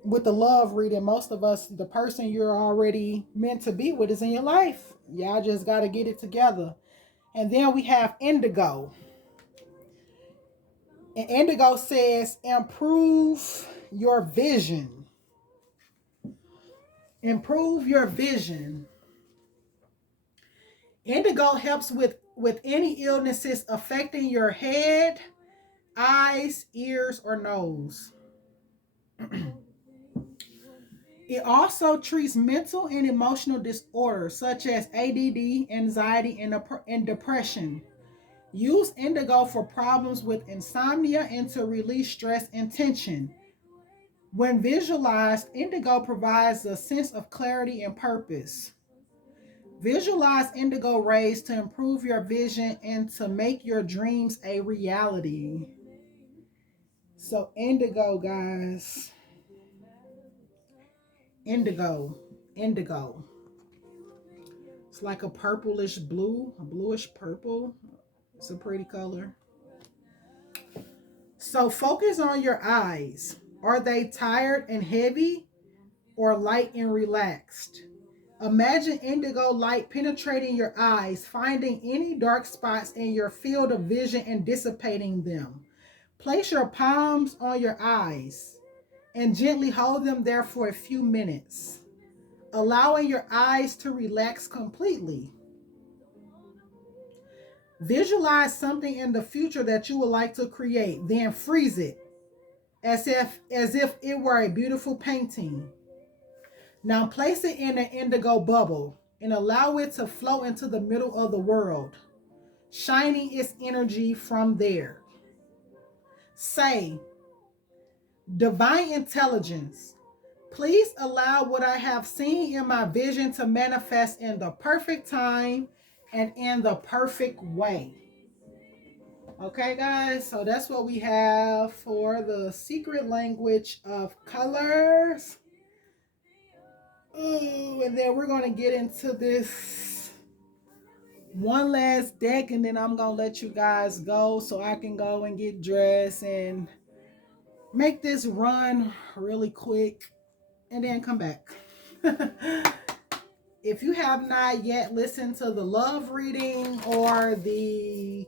with the love reading, most of us, the person you're already meant to be with is in your life. Y'all just got to get it together. And then we have indigo. And indigo says, improve your vision. Improve your vision. Indigo helps with any illnesses affecting your head, eyes, ears, or nose. It also treats mental and emotional disorders such as ADD, anxiety, and depression. Use indigo for problems with insomnia and to release stress and tension. When visualized, indigo provides a sense of clarity and purpose. Visualize indigo rays to improve your vision and to make your dreams a reality. So, indigo, guys. Indigo. Indigo. It's like a purplish blue, a bluish purple. It's a pretty color. So, focus on your eyes. Are they tired and heavy or light and relaxed? Imagine indigo light penetrating your eyes, finding any dark spots in your field of vision and dissipating them. Place your palms on your eyes and gently hold them there for a few minutes, allowing your eyes to relax completely. Visualize something in the future that you would like to create, then freeze it as if it were a beautiful painting. Now place it in an indigo bubble and allow it to flow into the middle of the world, shining its energy from there. Say, divine intelligence, please allow what I have seen in my vision to manifest in the perfect time and in the perfect way. Okay, guys, so that's what we have for the secret language of colors. Ooh, and then we're going to get into this one last deck, and then I'm going to let you guys go so I can go and get dressed and make this run really quick and then come back. If you have not yet listened to the love reading or the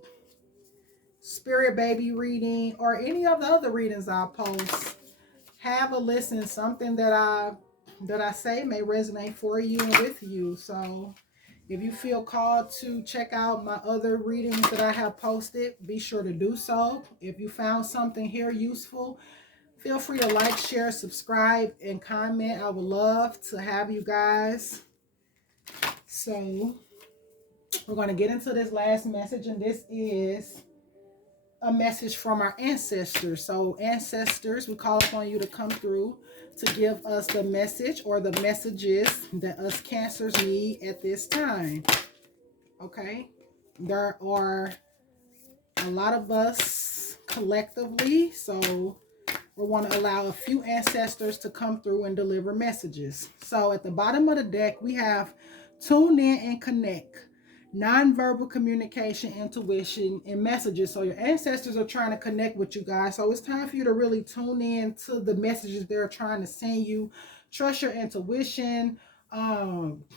spirit baby reading or any of the other readings I post, have a listen. Something that I say may resonate for you and with you. So if you feel called to check out my other readings that I have posted, be sure to do so. If you found something here useful, feel free to like, share, subscribe, and comment. I would love to have you guys. So we're going to get into this last message, and this is a message from our ancestors. So ancestors, we call upon you to come through to give us the message or the messages that us cancers need at this time. Okay, there are a lot of us collectively, so we want to allow a few ancestors to come through and deliver messages. So at the bottom of the deck, we have tune in and connect, nonverbal communication, intuition, and messages. So your ancestors are trying to connect with you guys. So it's time for you to really tune in to the messages they're trying to send you. Trust your intuition,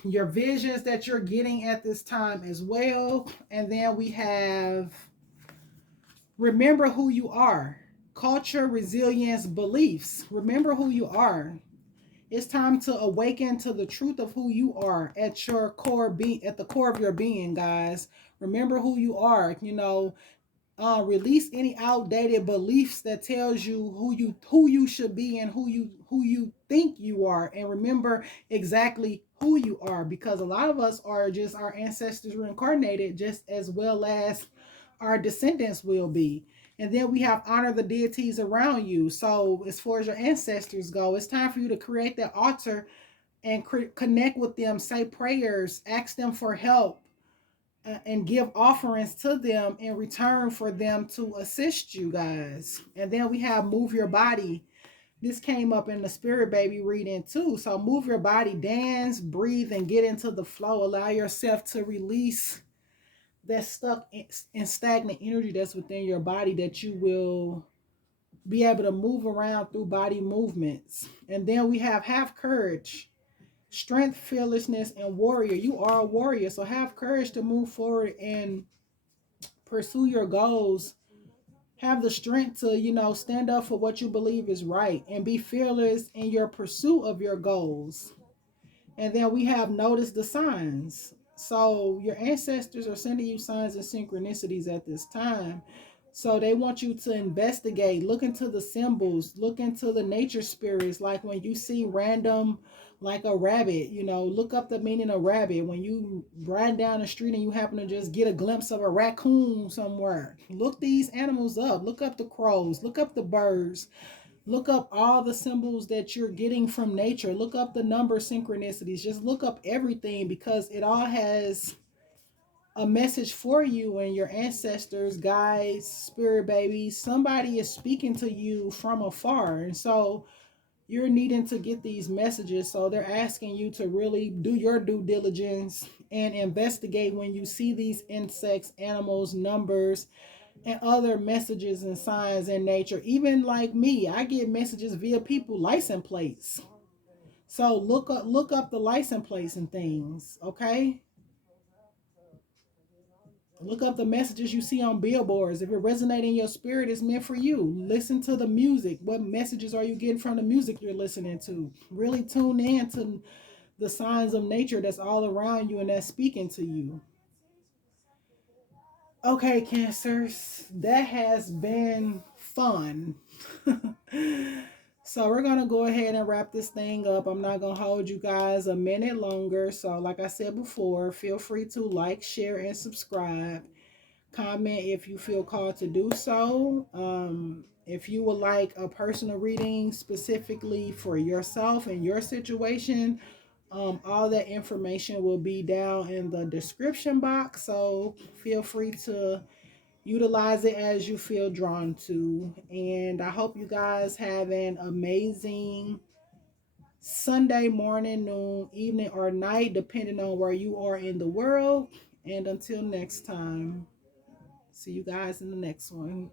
your visions that you're getting at this time as well. And then we have remember who you are. Culture, resilience, beliefs. Remember who you are. It's time to awaken to the truth of who you are at your core at the core of your being, guys. Remember who you are. Release any outdated beliefs that tells you who you should be and who you think you are, and remember exactly who you are, because a lot of us are just our ancestors reincarnated, just as well as our descendants will be. And then we have honor the deities around you. So as far as your ancestors go, it's time for you to create that altar and connect with them, say prayers, ask them for help, and give offerings to them in return for them to assist you guys. And then we have move your body. This came up in the spirit baby reading too. So move your body, dance, breathe, and get into the flow. Allow yourself to release that stuck in stagnant energy that's within your body, that you will be able to move around through body movements. And then we have courage, strength, fearlessness, and warrior. You are a warrior, so have courage to move forward and pursue your goals. Have the strength to, stand up for what you believe is right and be fearless in your pursuit of your goals. And then we have noticed the signs. So your ancestors are sending you signs and synchronicities at this time. So they want you to investigate, look into the symbols, look into the nature spirits. Like when you see random, like a rabbit, look up the meaning of rabbit. When you ride down the street and you happen to just get a glimpse of a raccoon somewhere, look these animals up. Look up the crows, look up the birds. Look up all the symbols that you're getting from nature. Look up the number synchronicities. Just look up everything, because it all has a message for you and your ancestors, guides, spirit babies. Somebody is speaking to you from afar. And so you're needing to get these messages. So they're asking you to really do your due diligence and investigate when you see these insects, animals, numbers, and other messages and signs in nature. Even like me, I get messages via people license plates. So look up the license plates and things, okay? Look up the messages you see on billboards. If it resonates in your spirit, it's meant for you. Listen to the music. What messages are you getting from the music you're listening to? Really tune in to the signs of nature that's all around you and that's speaking to you. Okay, Cancers, that has been fun. So we're going to go ahead and wrap this thing up. I'm not going to hold you guys a minute longer. So like I said before, feel free to like, share, and subscribe. Comment if you feel called to do so. If you would like a personal reading specifically for yourself and your situation, all that information will be down in the description box. So feel free to utilize it as you feel drawn to. And I hope you guys have an amazing Sunday morning, noon, evening, or night, depending on where you are in the world. And until next time, see you guys in the next one.